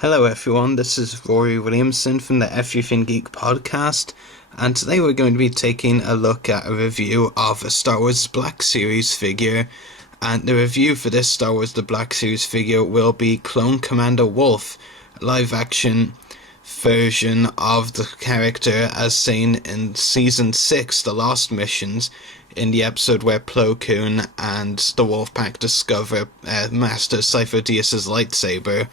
Hello everyone, this is Ruari Williamson from the Everything Geek podcast, and today we're going to be taking a look at a review of a Star Wars Black Series figure, and the review for this Star Wars The Black Series figure will be Clone Commander Wolffe, a live action version of the character as seen in Season 6, The Lost Missions, in the episode where Plo Koon and the Wolfpack discover Master Cypher Dyas' lightsaber.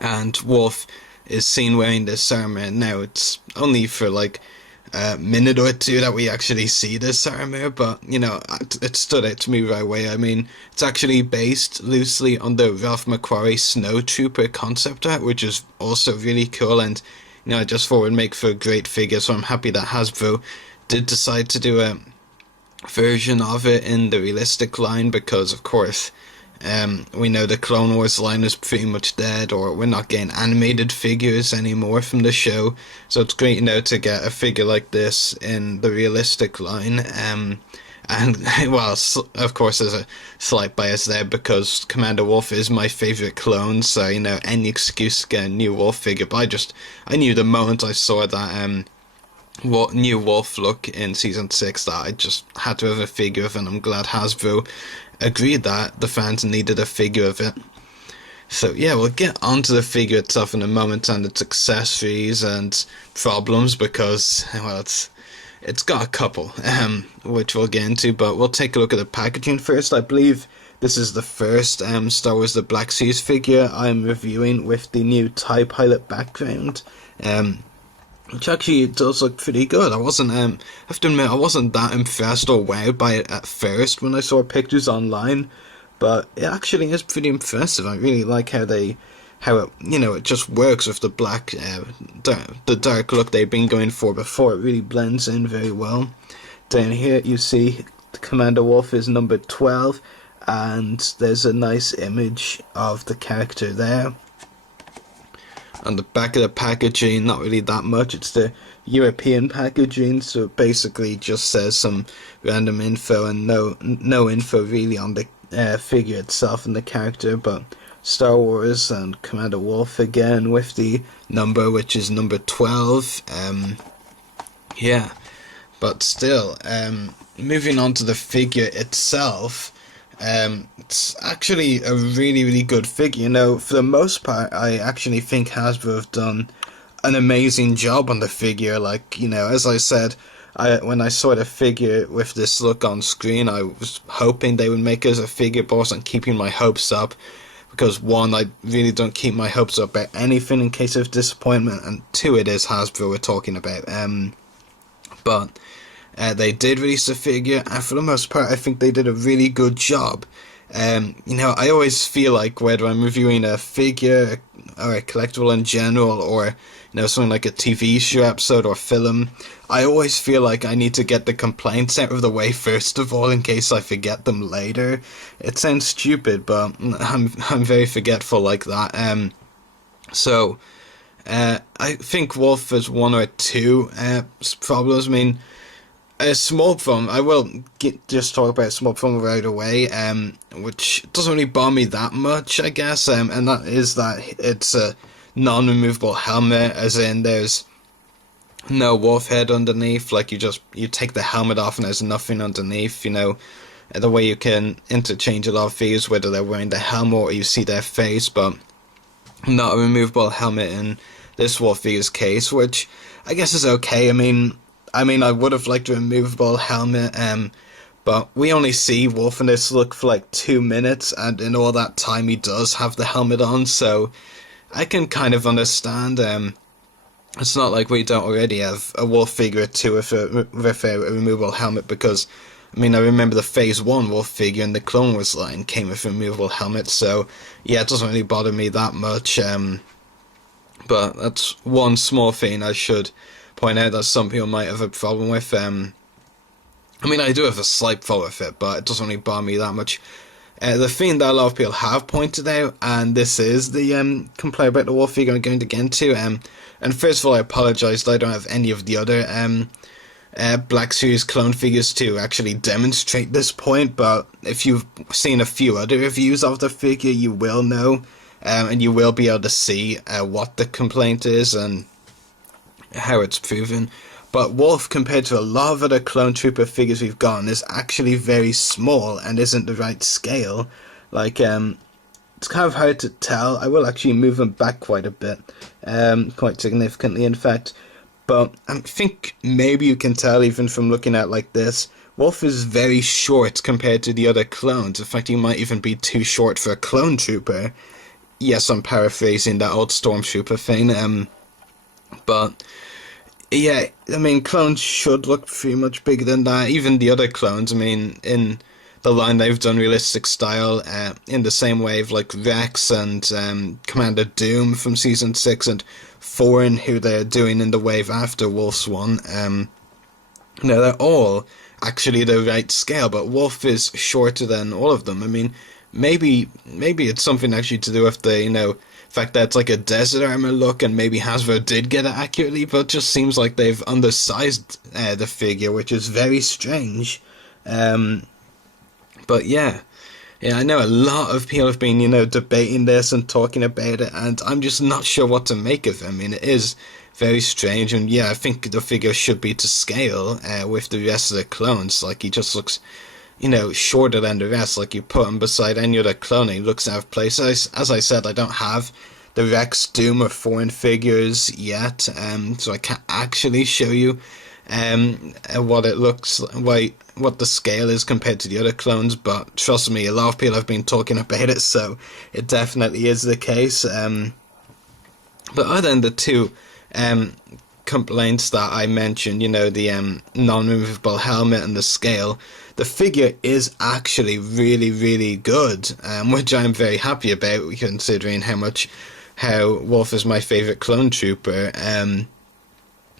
And Wolffe is seen wearing this armor. Now, it's only for like a minute or two that we actually see this armor, but, you know, it stood out to me right away. I mean, it's actually based loosely on the Ralph McQuarrie Snow Trooper concept art, which is also really cool, and, you know, I just thought it would make for a great figure, so I'm happy that Hasbro did decide to do a version of it in the realistic line, because, of course, we know the Clone Wars line is pretty much dead, or we're not getting animated figures anymore from the show, so it's great, you know, to get a figure like this in the realistic line. And, well, of course there's a slight bias there, because Commander Wolffe is my favourite clone, so, you know, any excuse to get a new Wolffe figure, but I knew the moment I saw that, new Wolffe look in Season 6 that I just had to have a figure of, and I'm glad Hasbro agreed that the fans needed a figure of it. So yeah, we'll get onto the figure itself in a moment and its accessories and problems, because, well, it's got a couple, which we'll get into, but we'll take a look at the packaging first. I believe this is the first Star Wars The Black Series figure I'm reviewing with the new TIE Pilot background, which actually does look pretty good. I have to admit, I wasn't that impressed or wowed by it at first when I saw pictures online, but it actually is pretty impressive. I really like how it, you know, it just works with the black, the dark look they've been going for before. It really blends in very well. Down here you see Commander Wolffe is number 12, and there's a nice image of the character there. On the back of the packaging, not really that much. It's the European packaging, so it basically just says some random info and no info really on the figure itself and the character, but Star Wars and Commander Wolffe again with the number, which is number 12. Yeah, but still, moving on to the figure itself. It's actually a really, really good figure. You know, for the most part, I actually think Hasbro have done an amazing job on the figure. Like, you know, as I said, when I saw the figure with this look on screen, I was hoping they would make us a figure, but I wasn't keeping my hopes up, because one, I really don't keep my hopes up about anything in case of disappointment, and two, it is Hasbro we're talking about. But they did release the figure, and for the most part, I think they did a really good job. You know, I always feel like whether I'm reviewing a figure or a collectible in general, or, you know, something like a TV show episode or film, I always feel like I need to get the complaints out of the way first of all, in case I forget them later. It sounds stupid, but I'm very forgetful like that. So I think Wolffe has one or two problems. I mean, a small problem, I will just talk about a small problem right away, which doesn't really bother me that much, I guess, and that is that it's a non-removable helmet, as in there's no Wolffe head underneath. Like, you take the helmet off and there's nothing underneath, you know, the way you can interchange a lot of figures, whether they're wearing the helmet or you see their face, but not a removable helmet in this Wolffe figure's case, which I guess is okay. I mean, I would have liked a removable helmet, but we only see Wolffe in this look for like 2 minutes, and in all that time he does have the helmet on, so I can kind of understand. It's not like we don't already have a Wolffe figure or two with a removable helmet, because, I mean, I remember the Phase 1 Wolffe figure in the Clone Wars line came with a removable helmet, so yeah, it doesn't really bother me that much, but that's one small thing I should point out that some people might have a problem with. I mean, I do have a slight problem with it, but it doesn't really bother me that much. The thing that a lot of people have pointed out, and this is the complaint about the Wolffe figure I'm going to get into, and first of all, I apologise that I don't have any of the other Black Series clone figures to actually demonstrate this point, but if you've seen a few other reviews of the figure, you will know and you will be able to see what the complaint is and how it's proven. But Wolffe, compared to a lot of other clone trooper figures we've gotten, is actually very small and isn't the right scale. Like, it's kind of hard to tell. I will actually move him back quite a bit, quite significantly, in fact. But I think maybe you can tell even from looking at like this. Wolffe is very short compared to the other clones. In fact, he might even be too short for a clone trooper. Yes, I'm paraphrasing that old stormtrooper thing. But yeah, I mean, clones should look pretty much bigger than that. Even the other clones, I mean, in the line they've done realistic style, in the same wave like Rex and Commander Doom from Season 6 and Foreign, who they're doing in the wave after Wolffe's one. They're all actually the right scale, but Wolffe is shorter than all of them. I mean, maybe it's something actually to do with the fact that it's like a desert armor look, and maybe Hasbro did get it accurately, but it just seems like they've undersized the figure, which is very strange. But yeah, I know a lot of people have been, debating this and talking about it, and I'm just not sure what to make of it. I mean, it is very strange, and yeah, I think the figure should be to scale with the rest of the clones. Like, he just looks, shorter than the rest. Like, you put him beside any other clone, and he looks out of place. As I said, I don't have the Rex, Doom, or Foreign figures yet, so I can't actually show you what it looks like, what the scale is compared to the other clones, but trust me, a lot of people have been talking about it, so it definitely is the case. But other than the two complaints that I mentioned, the non-removable helmet and the scale, the figure is actually really, really good, which I'm very happy about, considering how Wolffe is my favourite clone trooper.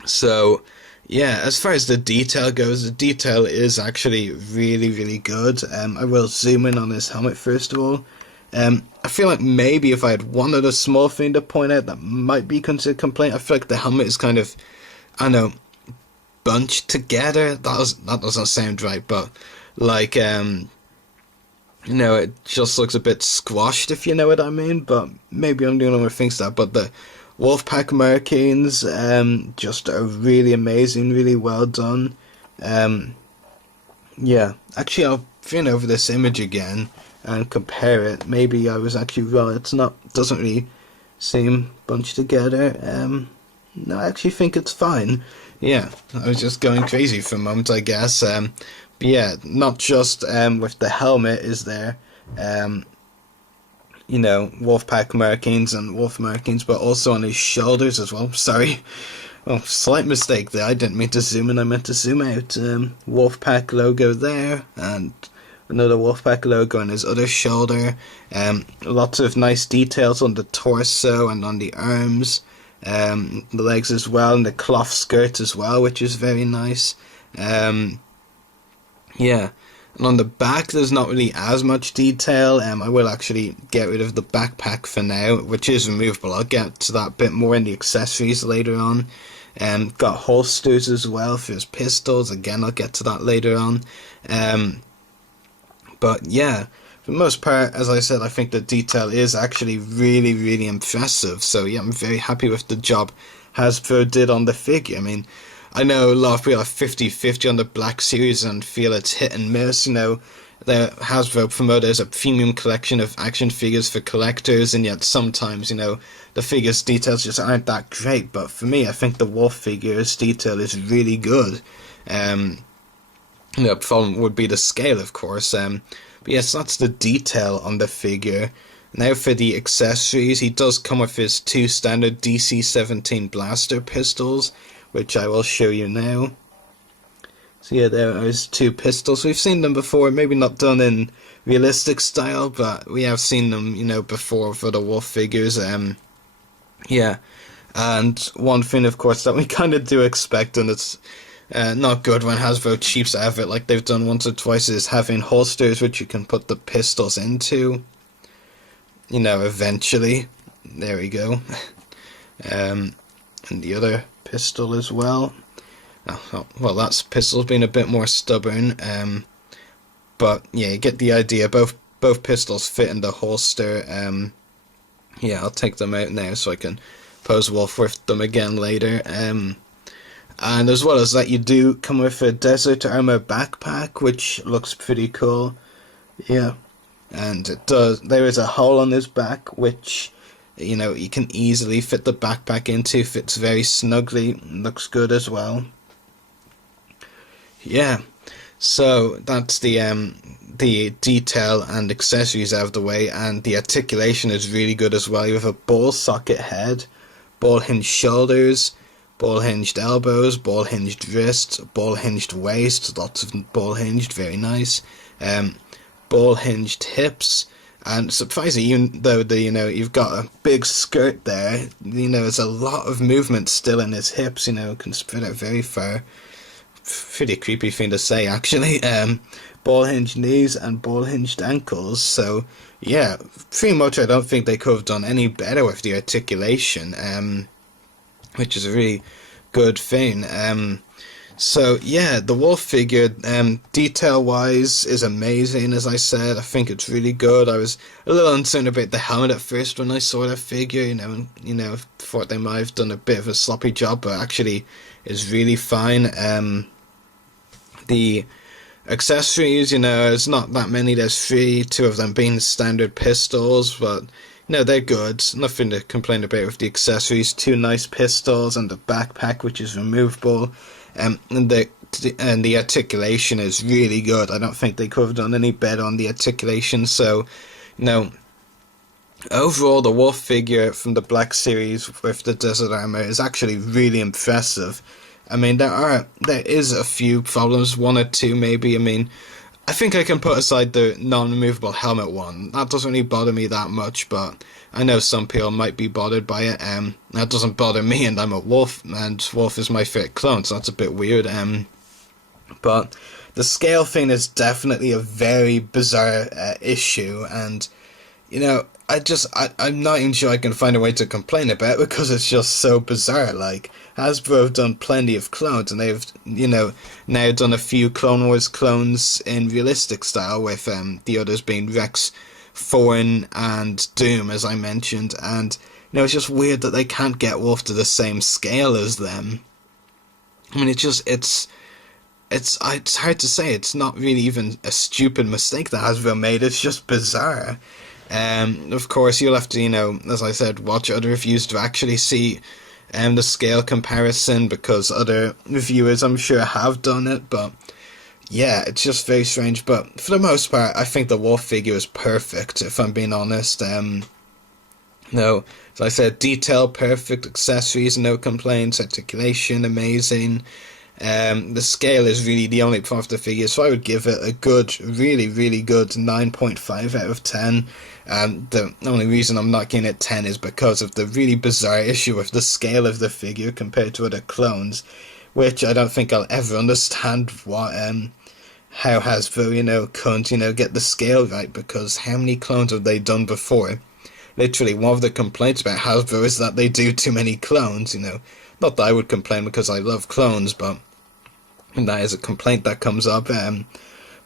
So yeah, as far as the detail goes, the detail is actually really, really good. I will zoom in on his helmet first of all. I feel like maybe if I had one other small thing to point out that might be considered a complaint, I feel like the helmet is kind of, I don't know, bunched together. That doesn't sound right, but like, it just looks a bit squashed, if you know what I mean. But maybe I'm the only one who thinks that. But the Wolfpack Markings just are really amazing, really well done. Yeah, actually I'll bring over this image again and compare it. Maybe I was actually wrong. Doesn't really seem bunched together. No, I actually think it's fine. Yeah, I was just going crazy for a moment, I guess. But yeah, not just with the helmet is there, Wolfpack markings and Wolffe markings, but also on his shoulders as well. Sorry. Oh, slight mistake there. I didn't mean to zoom in, I meant to zoom out. Wolfpack logo there, and another Wolfpack logo on his other shoulder. Lots of nice details on the torso and on the arms. The legs as well, and the cloth skirt as well, which is very nice. Yeah. And on the back, there's not really as much detail. I will actually get rid of the backpack for now, which is removable. I'll get to that bit more in the accessories later on. Got holsters as well for his pistols. Again, I'll get to that later on. But yeah, for the most part, as I said, I think the detail is actually really, really impressive. So yeah, I'm very happy with the job Hasbro did on the figure. I mean, I know a lot of people are 50-50 on the Black Series and feel it's hit and miss. The Hasbro promote it as a premium collection of action figures for collectors, and yet sometimes, the figures' details just aren't that great. But for me, I think the Wolffe figure's detail is really good. The problem would be the scale, of course. But yes, that's the detail on the figure. Now for the accessories, he does come with his two standard DC-17 blaster pistols, which I will show you now. So yeah, there are his two pistols. We've seen them before, maybe not done in realistic style, but we have seen them, before for the Wolffe figures. Yeah, and one thing, of course, that we kind of do expect, and it's not good when Hasbro cheaps out of it, like they've done once or twice, is having holsters which you can put the pistols into. Eventually. There we go. And the other pistol as well. Well, that's pistol's been a bit more stubborn, but yeah, you get the idea. Both pistols fit in the holster. Yeah, I'll take them out now so I can pose Wolf with them again later. And as well as that, you do come with a desert armor backpack, which looks pretty cool. Yeah, and it does. There is a hole on his back, which you can easily fit the backpack into. Fits very snugly. Looks good as well. Yeah. So that's the detail and accessories out of the way, and the articulation is really good as well. You have a ball socket head, ball hinged shoulders, ball hinged elbows, ball hinged wrists, ball hinged waist, lots of ball hinged, very nice. Ball hinged hips, and surprisingly, even though you've got a big skirt there, there's a lot of movement still in his hips. Can spread out very far. Pretty creepy thing to say, actually. Ball hinged knees and ball hinged ankles. So yeah, pretty much I don't think they could have done any better with the articulation, which is a really good thing. So yeah, the Wolf figure, detail wise, is amazing. As I said, I think it's really good. I was a little uncertain about the helmet at first when I saw that figure. Thought they might have done a bit of a sloppy job, but actually is really fine. The accessories, there's not that many. There's 3, 2 of them being standard pistols, but they're good. Nothing to complain about with the accessories. 2 nice pistols and the backpack, which is removable. And the articulation is really good. I don't think they could have done any better on the articulation. So, overall, the Wolf figure from the Black Series with the desert armor is actually really impressive. I mean, there is a few problems, 1 or 2 maybe. I mean, I think I can put aside the non-removable helmet one. That doesn't really bother me that much, but I know some people might be bothered by it. That doesn't bother me, and I'm a Wolf, and Wolf is my favorite clone, so that's a bit weird. But the scale thing is definitely a very bizarre issue, and I'm not even sure I can find a way to complain about it because it's just so bizarre. Like, Hasbro have done plenty of clones, and they've, now done a few Clone Wars clones in realistic style, with the others being Rex, Thorn, and Doom, as I mentioned. And, it's just weird that they can't get Wolf to the same scale as them. I mean, it's hard to say. It's not really even a stupid mistake that Hasbro made. It's just bizarre. Of course, you'll have to, as I said, watch other reviews to actually see the scale comparison, because other reviewers, I'm sure, have done it. But yeah, it's just very strange. But for the most part, I think the Wolf figure is perfect, if I'm being honest. No, as I said, detail perfect, accessories no complaints, articulation amazing. The scale is really the only part of the figure, so I would give it a good, really, really good 9.5 out of 10. The only reason I'm not giving it 10 is because of the really bizarre issue with the scale of the figure compared to other clones, which I don't think I'll ever understand how Hasbro, couldn't, get the scale right, because how many clones have they done before? Literally, one of the complaints about Hasbro is that they do too many clones, Not that I would complain, because I love clones, but that is a complaint that comes up. But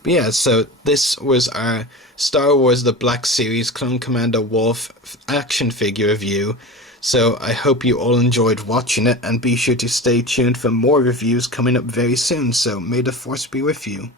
yeah, so this was our Star Wars The Black Series Clone Commander Wolf action figure review. So I hope you all enjoyed watching it, and be sure to stay tuned for more reviews coming up very soon. So may the Force be with you.